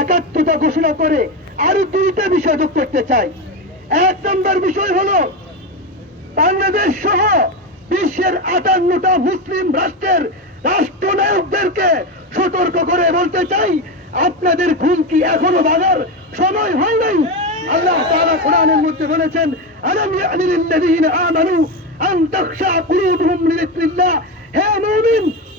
একাত্মতা ঘোষণা করে আরও দুইটা বিষয় যোগ করতে চাই। এক নম্বর বিষয় হলো, বাংলাদেশ সহ বিশ্বের আটান্নটা মুসলিম রাষ্ট্রের রাষ্ট্রনায়কদেরকে সতর্ক করে বলতে চাই, আপনাদের ঘুম কি এখনও বাজার সময় হয় নাই? আল্লাহ তাআলা কোরআনের মধ্যে বলেছেন, আলাম আন তাখশা কুলুবুহুম লিযিকরিল্লাহ। হে মুমিন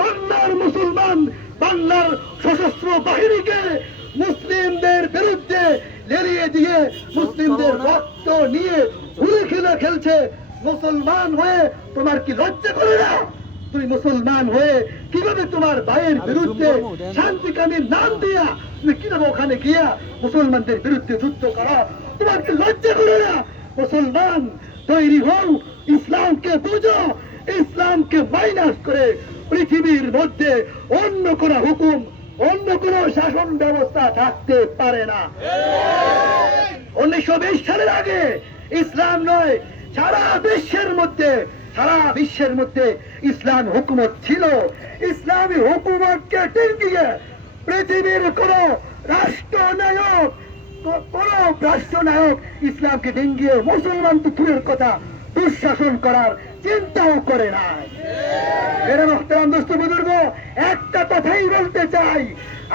বাংলার মুসলমান বাংলার সশস্ত্র বাহিনীকে মুসলিমদের বিরুদ্ধে লেলিয়ে দিয়ে মুসলিমদের রক্ত নিয়ে হুলে খেলা খেলছে। মুসলমান হয়ে তোমার কি লজ্জা করে না? তুমি মুসলমান হয়ে কীভাবে তোমার ভাইয়ের বিরুদ্ধে শান্তিকামীর নাম দিয়া তুমি কীভাবে ওখানে গিয়া মুসলমানদের বিরুদ্ধে যুদ্ধ করা? তোমার কি লজ্জা করে না? মুসলমান তৈরি হও ইসলামকে বুঝো ইসলামকে মাইনাস করে পৃথিবীর মধ্যে অন্য কোন হুকুম, অন্য কোন শাসন ব্যবস্থা থাকতে পারে না। উনিশশো বিশ সালের আগে ইসলাম নয়, সারা বিশ্বের মধ্যে, সারা বিশ্বের মধ্যে ইসলাম হুকুমত ছিল। ইসলামী হুকুমতকে টিকিয়ে পৃথিবীর কোন রাষ্ট্রনায়ক কো- কোন রাষ্ট্রনায়ক ইসলামকে ডিঙ্গিয়ে মুসলমান তো দূরের কথা দুঃশাসন করার চিন্তাও করে নাই। দোস্ত বুজুর্গ, একটা কথাই বলতে চাই।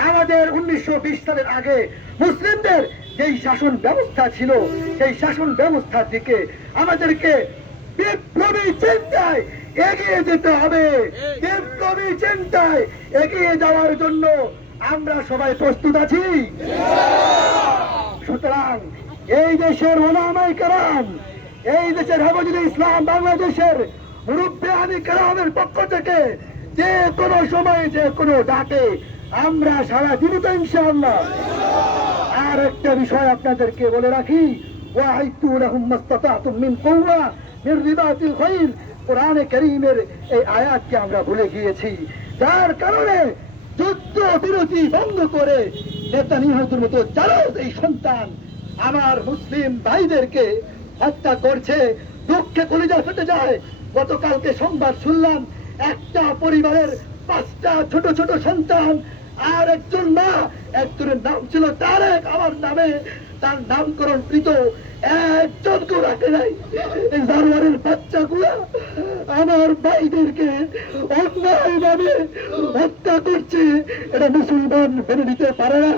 আমাদের উনিশশো সালের আগে মুসলিমদের যেই শাসন ব্যবস্থা ছিল, সেই শাসন ব্যবস্থার দিকে আমাদেরকে বিপ্লবী চিন্তায় এগিয়ে যেতে হবে। বিপ্লবী চিন্তায় এগিয়ে যাওয়ার জন্য আমরা সবাই প্রস্তুত আছি। সুতরাং এই দেশের ওলামাই কারাম এই দেশের হেফাজুল ইসলাম বাংলাদেশের মুরব্বিয়ানি কারামের পক্ষ থেকে যে কোনো সময়, যে কোনো ডাকে আমরা সারা দিব তো ইনশাআল্লাহ। আর একটা বিষয় আপনাদেরকে বলে রাখি লাহুম মাস্তাতাতুম মিন কুওয়া রিবাতিল খাইর কোরআনে কারীমের এই আয়াতকে আমরা ভুলে গিয়েছি। যার কারণে যুদ্ধ বিরতি বন্ধ করে নেতা নিহতের মতো এই সন্তান আমার মুসলিম ভাইদেরকে হত্যা করছে, দুঃখে কলিজা ফেটে যায়। গতকালকে সংবাদ শুনলাম, একটা পরিবারের পাঁচটা ছোট ছোট সন্তান আর একজন মা। একজনের নাম ছিল তারেক, আমার নামে তার নামকরণ কৃত একজনকেও রাখে নাই। জানোয়ারের বাচ্চাগুলা আমার ভাইদেরকে অন্যায় ভাবে হত্যা করছে। এটা মুসলমান মেনে নিতে পারে না।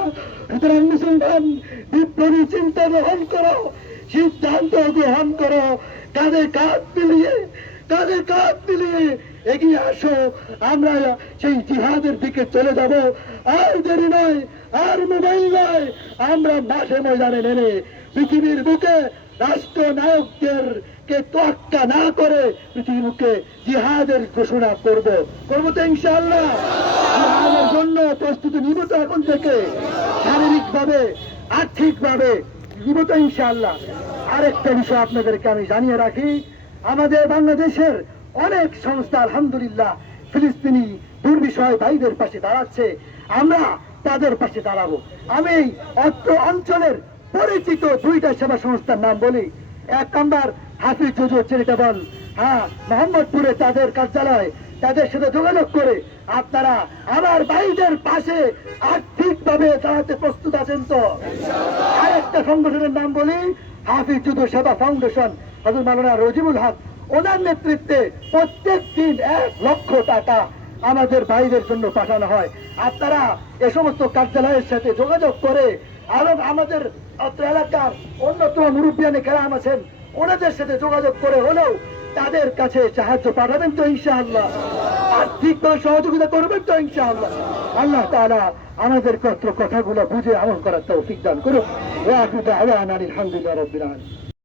সুতরাং মুসলমান বিপ্লবী চিন্তা গ্রহণ করো। সিদ্ধান্ত গ্রহণ করো। কাঁধে কাঁধ মিলিয়ে, কাঁধে কাঁধ মিলিয়ে এগিয়ে আসো। আমরা সেই জিহাদের দিকে চলে যাব। আর দেরি নয়, আর মোবাইল নয়। আমরা মাঠে ময়দানে নেমে পৃথিবীর বুকে রাষ্ট্র নায়কদের কে তোয়াক্কা না করে পৃথিবীর বুকে জিহাদের ঘোষণা করব। করব তো ইনশাআল্লাহ। জিহাদের জন্য প্রস্তুতি নিব তো এখন থেকে। শারীরিক ভাবে ভাবে তো ইনশাআল্লাহ। আরেকটা বিষয় আপনাদেরকে আমি জানিয়ে রাখি, আমাদের বাংলাদেশের অনেক সংস্থা আলহামদুলিল্লাহ ফিলিস্তিনি দুর্বিষয় ভাইদের পাশে দাঁড়াচ্ছে, আমরা তাদের পাশে দাঁড়াবো। আমি অত্র অঞ্চলের পরিচিত দুইটা সেবা সংস্থার নাম বলি। এক নম্বর হাফিজ জুজু চ্যারিটেবল হ্যাঁ মোহাম্মদপুরে তাদের কার্যালয়, তাদের সাথে যোগাযোগ করে আপনারা আমার ভাইদের পাশে আর্থিক ভাবে দাঁড়াতে প্রস্তুত আছেন তো? আরেকটা সংগঠনের নাম বলি, হাফিজ জুদু সেবা ফাউন্ডেশন। হজর মালানা রজিবুল হক, ওনার নেতৃত্বে প্রত্যেক দিন এক লক্ষ টাকা আমাদের ভাইদের জন্য পাঠানো হয়। আপনারা এ সমস্ত কার্যালয়ের সাথে যোগাযোগ করে আরও আমাদের এলাকার অন্যতম মুরব্বিয়ানে কেরাম আছেন, ওনাদের সাথে যোগাযোগ করে হলেও তাদের কাছে সাহায্য পাঠাবেন তো ইনশাআল্লাহ। আর্থিক সহযোগিতা করবেন তো ইনশাআল্লাহ। আল্লাহ তারা আমাদের কত কথাগুলো বুঝে আমল করার তো দান করুন আলহামদুলিল্লাহ